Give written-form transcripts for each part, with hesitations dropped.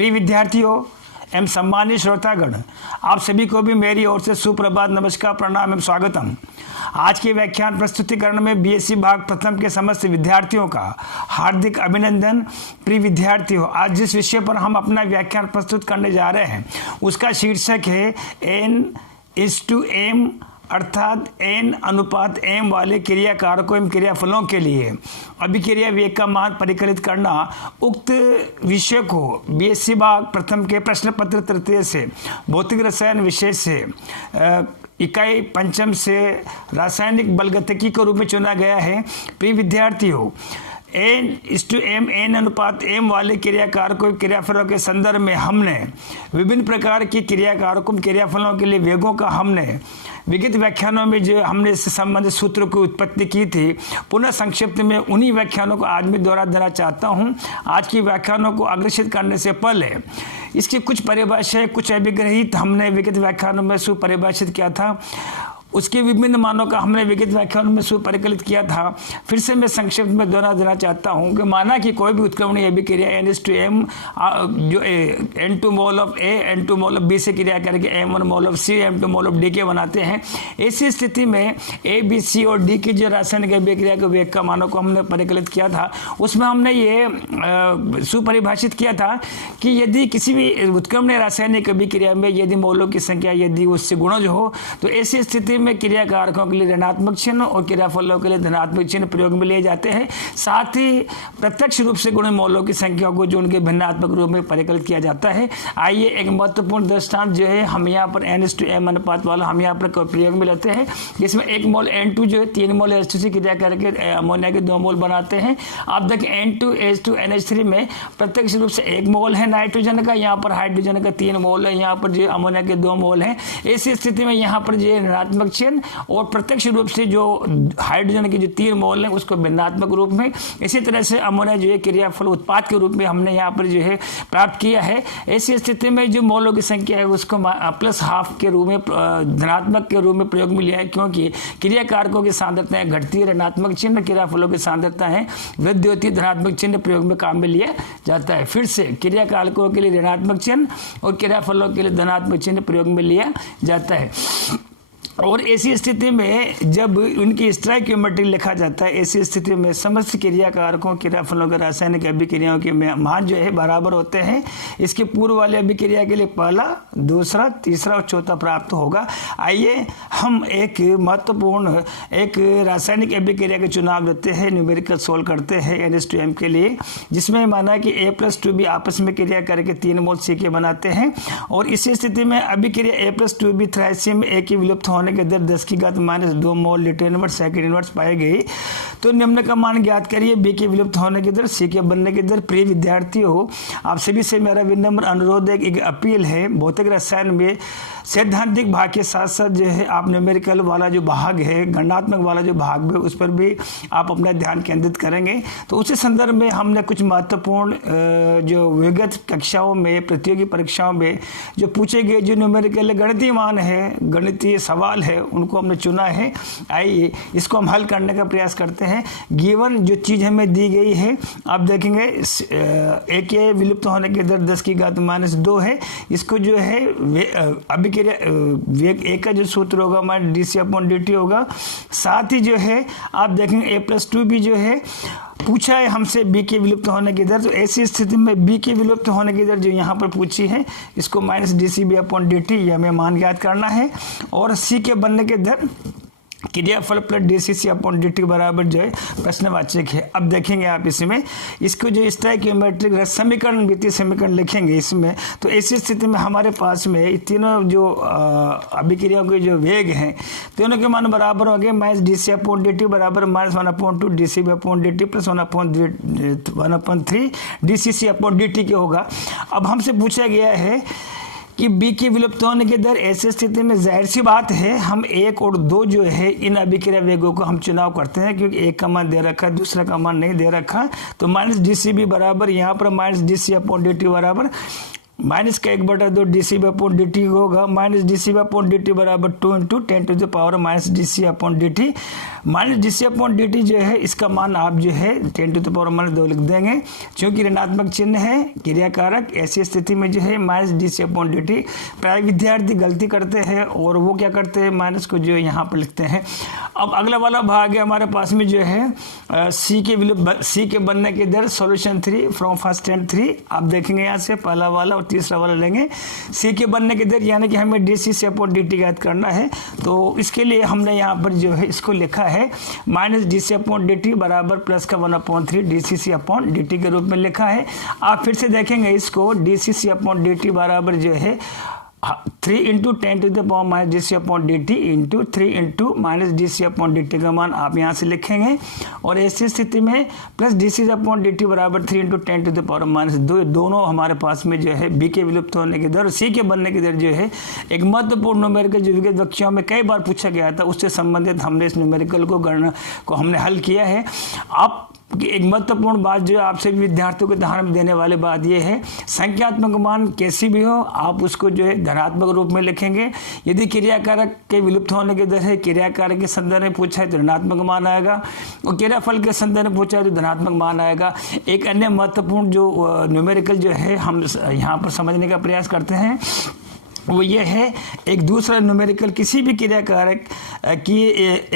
प्रिय विद्यार्थियों एवं सम्मानित श्रोतागण, आप सभी को भी मेरी ओर से सुप्रभात, नमस्कार, प्रणाम एवं स्वागतम। आज के व्याख्यान प्रस्तुतिकरण में बीएससी भाग प्रथम के समस्त विद्यार्थियों का हार्दिक अभिनंदन। प्रिय विद्यार्थियों, आज जिस विषय पर हम अपना व्याख्यान प्रस्तुत करने जा रहे हैं उसका शीर्षक है N:M, अर्थात N अनुपात M वाले क्रिया कारकों एवं क्रियाफलों के लिए अभिक्रिया वेग का मान परिकलित करना। उक्त विषय को बीएससी भाग प्रथम के प्रश्न पत्र तृतीय से भौतिक रसायन विषय से इकाई पंचम से रासायनिक बलगतिकी के रूप में चुना गया है। प्रिय विद्यार्थियों, N:M, N अनुपात M वाले क्रिया कारकों क्रियाफलों के संदर्भ में हमने विभिन्न प्रकार की क्रिया कारकों क्रियाफलों के लिए वेगों का हमने विगत व्याख्यानों में जो हमने इससे संबंधित सूत्रों की उत्पत्ति की थी, पुनः संक्षिप्त में उन्हीं व्याख्यानों को आज मैं दोहरा देना चाहता हूं। आज की व्याख्यानों को अग्रसित करने से पहले इसकी कुछ परिभाषाएं, कुछ अभिग्रहित हमने विगत व्याख्यानों में सुपरिभाषित किया था, उसके विभिन्न मानों का हमने विगत व्याख्यानों में सुपरिकलित किया था। फिर से मैं संक्षिप्त में दोहरा देना चाहता हूं कि माना कि कोई भी उत्क्रमणीय अभिक्रिया N:M जो N2 mole of A N2 mole of B से क्रिया करके M1 mole of C M2 mole of D के बनाते हैं। ऐसी स्थिति में A, B, C और D की जो रासायनिक अभिक्रिया के वेग का मानों को हमने परिकलित किया था, उसमें हमने ये सुपरिभाषित किया था कि यदि किसी भी उत्क्रमणीय रासायनिक अभिक्रिया में यदि मोलों की संख्या यदि उससे गुणज हो तो ऐसी स्थिति में क्रिया कारकों के लिए ऋणात्मक चिन्ह और क्रियाफलों के लिए धनात्मक चिन्ह प्रयोग में लिए जाते हैं। साथ ही प्रत्यक्ष रूप से गुणित मोलों की संख्या को जो उनके भिन्नात्मक रूप में परिकलित किया जाता है। आइए एक महत्वपूर्ण दृष्टांत जो है हम यहाँ पर N:M अनुपात वाला हम यहाँ पर प्रयोग में लेते हैं, जिसमें 1 मोल N2 जो है 3 मोल H2 से क्रिया करके अमोनिया के 2 मोल बनाते हैं। आप देखें N2H2NH3 में प्रत्यक्ष रूप से 1 मोल है नाइट्रोजन का, यहाँ पर हाइड्रोजन का 3 मोल है, यहाँ पर जो अमोनिया के 2 मोल है। ऐसी स्थिति में यहाँ पर जो ऋणात्मक चिन्ह और प्रत्यक्ष रूप से जो हाइड्रोजन के जो 3 मोल है उसको भिन्नात्मक रूप में, इसी तरह से अमोनिया जो है क्रियाफल उत्पाद के रूप में हमने यहाँ पर जो है प्राप्त किया है। ऐसी स्थिति में जो मोलों की संख्या है उसको प्लस हाफ के रूप में धनात्मक के रूप में प्रयोग में लिया है, क्योंकि क्रिया कारकों की सांद्रताएं घटती है, ऋणात्मक चिन्ह क्रियाफलों की सांद्रता है वृद्धि होती है, धनात्मक चिन्ह प्रयोग में काम में लिया जाता है। फिर से क्रिया कारकों के लिए ऋणात्मक चिन्ह और क्रियाफलों के लिए धनात्मक चिन्ह प्रयोग में लिया जाता है। और ऐसी स्थिति में जब उनकी स्टोइकियोमेट्री लिखा जाता है, ऐसी स्थिति में समस्त क्रिया कारकों क्रियाफलों के रासायनिक अभिक्रियाओं के मान जो है बराबर होते हैं। इसके पूर्व वाले अभिक्रिया के लिए पहला, दूसरा, तीसरा और चौथा प्राप्त होगा। आइए हम एक महत्वपूर्ण एक रासायनिक अभिक्रिया के चुनाव लेते हैं, न्यूमेरिकल सोल्व करते हैं N:M के लिए, जिसमें माना कि A+2B आपस में क्रिया करके 3 मोल C के बनाते हैं। और इसी स्थिति में अभिक्रिया A+2B थ्राइसियम A की विलुप्त होने के दर 10⁻² mole litre inverse second inverse पाई गई। तो निम्न का मान ज्ञात करिए, B के विलुप्त होने की दर, C के बनने की दर। प्रिय विद्यार्थियों, आप सभी से मेरा विनम्र अनुरोध है, एक अपील है, भौतिक रसायन में सैद्धांतिक भाग के साथ साथ जो है आप न्यूमेरिकल वाला जो भाग है, गणनात्मक वाला जो भाग है, उस पर भी आप अपना ध्यान केंद्रित करेंगे। तो उसी संदर्भ में हमने कुछ महत्वपूर्ण जो विगत कक्षाओं में, प्रतियोगी परीक्षाओं में जो पूछे गए जो न्यूमेरिकल गणितीय मान है, गणितीय सवाल है, उनको हमने चुना है। आइए इसको हम हल करने का प्रयास करते हैं। गिवन जो चीज़ हमें दी गई है, आप देखेंगे A के विलुप्त होने की दर 10⁻² है। इसको जो है अभिक्रिया वेग A का जो सूत्र होगा हमारा dC/dt होगा। साथ ही जो है आप देखेंगे A+2B जो है पूछा है हमसे B के विलुप्त होने की दर। तो ऐसी स्थिति में B के विलुप्त होने की दर जो यहाँ पर पूछी है, इसको -dCB/dt यह हमें मान ज्ञात करना है। और C के बनने की दर क्रियाफल प्लस dCC/dt बराबर जो है प्रश्नवाचक है। अब देखेंगे आप इसमें इसको जो स्टोइकियोमेट्रिक समीकरण, वित्तीय समीकरण लिखेंगे इसमें। तो ऐसी स्थिति में हमारे पास में तीनों जो अभिक्रियाओं के जो वेग हैं, तीनों के मान बराबर हो गए। -dC/dt बराबर -1/2 dCB/dt प्लस 1/3 dCC/dt के होगा। अब हमसे पूछा गया है कि B की विलुप्त होने की दर। ऐसी स्थिति में जाहिर सी बात है हम 1 और 2 जो है इन अभिक्रिया वेगों को हम चुनाव करते हैं, क्योंकि एक का मान दे रखा है, दूसरा का मान नहीं दे रखा। तो -dCB बराबर यहाँ पर -dC/dt बराबर माइनस का 1/2 dc/dt होगा। माइनस dc/dt बराबर 2 × 10⁻⁻⁻ dc/dt। माइनस dc/dt जो है इसका मान आप जो है 10⁻⁻2 लिख देंगे, क्योंकि ऋणात्मक चिन्ह है क्रियाकारक। ऐसी स्थिति में जो है माइनस dc/dt। प्राय विद्यार्थी गलती करते हैं और वो क्या करते हैं, माइनस को जो है यहाँ पर लिखते हैं। अब अगला वाला भाग है हमारे पास में जो है सी के बनने की दर, सॉल्यूशन 3 फ्रॉम फर्स्ट एंड 3। आप देखेंगे यहाँ से पहला वाला और तीसरा वाला लेंगे। सी के बनने की दर यानी कि हमें dc/dt ज्ञात करना है, तो इसके लिए हमने यहाँ पर जो है इसको लिखा है माइनस dc/dt बराबर प्लस का 1/3 dc/dt के रूप में लिखा है। आप फिर से देखेंगे इसको, dc/dt बराबर जो है 3 × 10⁻⁻ dc/dt इंटू 3 × -dc/dt का मान आप यहाँ से लिखेंगे। और ऐसी स्थिति में प्लस dc/dt बराबर 3 × 10⁻⁻2 दोनों हमारे पास में जो है बी के विलुप्त होने की दर और सी के बनने की दर जो है एक महत्वपूर्ण न्यूमेरिकल जो विगत कक्षाओं में कई बार पूछा गया था, उससे संबंधित हमने इस न्यूमेरिकल को गणना को हमने हल किया है। आप एक महत्वपूर्ण बात जो आप सभी विद्यार्थियों को ध्यान में देने वाली बात यह है, संख्यात्मक मान कैसी भी हो आप उसको जो है धनात्मक रूप में लिखेंगे। यदि क्रियाकारक के विलुप्त होने की दर है, क्रियाकारक के संदर्भ में पूछा है तो ऋणात्मक मान आएगा, और क्रियाफल के संदर्भ में पूछा है तो धनात्मक मान आएगा। एक अन्य महत्वपूर्ण जो न्यूमेरिकल जो है हम यहाँ पर समझने का प्रयास करते हैं वो ये है, एक दूसरा न्यूमेरिकल किसी भी क्रियाकारक की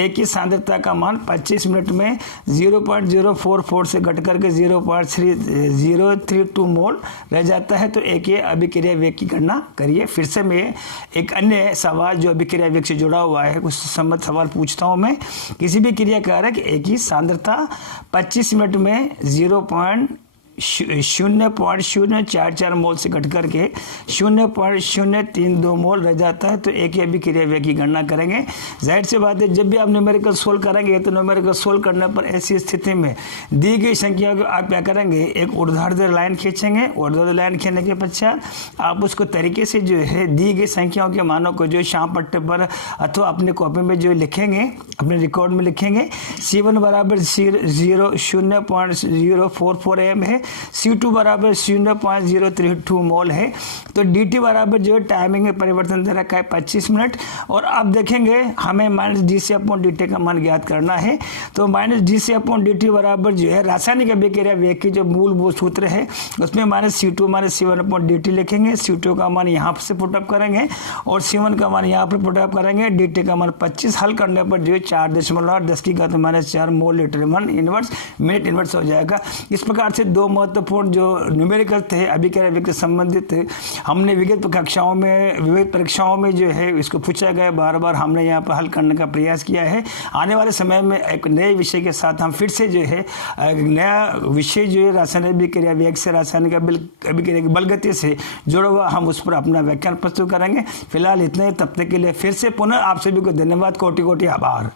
एक ही सांद्रता का मान 25 मिनट में 0.044 से घट करके 0.3032 मोल रह जाता है, तो एक ये अभिक्रिया वेग की गणना करिए। फिर से मैं एक अन्य सवाल जो अभिक्रिया वेग से जुड़ा हुआ है उस संबंध सवाल पूछता हूँ मैं। किसी भी क्रियाकारक एक ही सांद्रता 25 मिनट में 0.044 मोल से घट करके 0.032 मोल रह जाता है, तो एक ही अभिक्रिया वेग की गणना करेंगे। जाहिर सी बात है जब भी आप न्यूमेरिकल सोल्व करेंगे तो न्यूमेरिकल सोल्व करने पर ऐसी स्थिति में दी गई संख्या को आप क्या करेंगे, एक ऊर्ध्वाधर लाइन खींचेंगे। ऊर्ध्वाधर लाइन खींचने के पश्चात आप उसको तरीके से जो है दी गई संख्याओं के मानों को जो शाम पट्टे पर अथवा अपने कॉपी में जो लिखेंगे, अपने रिकॉर्ड में लिखेंगे। C1 बराबर 0.044 m है, C2 बराबर 0.032 मोल है, तो dt बराबर जो है टाइमिंग में परिवर्तन दे रखा है 25 मिनट। और आप देखेंगे हमें माइनस dc/dt का मान ज्ञात करना है, तो माइनस dc/dt बराबर जो है रासायनिक अभिक्रिया वेग की जो मूलभूत सूत्र है उसमें माइनस C2 माइनस C1/dt लिखेंगे। C2 का मान यहाँ से पुटअप करेंगे और C1 का मान यहाँ पर पुटअप करेंगे। dt का मान 25 हल करने पर जो है 4.10⁻⁴ mole litre inverse minute inverse हो जाएगा। इस प्रकार से दो महत्वपूर्ण जो न्यूमेरिकल थे अभिक्रिया वेग से संबंधित हमने विगत कक्षाओं में विविध परीक्षाओं में जो है इसको पूछा गया, बार बार हमने यहाँ पर हल करने का प्रयास किया है। आने वाले समय में एक नए विषय के साथ हम फिर से जो है एक नया विषय जो है रासायनिक अभिक्रिया वेग से रासायनिक अभिक्रिया बलगति से जुड़ा हुआ हम उस पर अपना व्याख्यान प्रस्तुत करेंगे। फिलहाल इतने, तब तक के लिए फिर से पुनः आप सभी को धन्यवाद, कोटि कोटि आभार।